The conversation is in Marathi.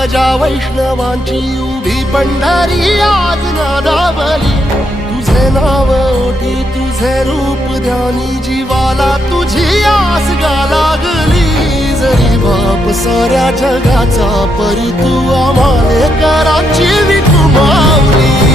ध्वजा वैष्णवांची उभी पंढरी आज नादावली, तुझे नाव ओठी तुझे रूप ध्यानी, जीवाला तुझी आस गा लागली। जरी बाप साऱ्या जगाचा परी तू आम्हाले कराची विठू माऊली।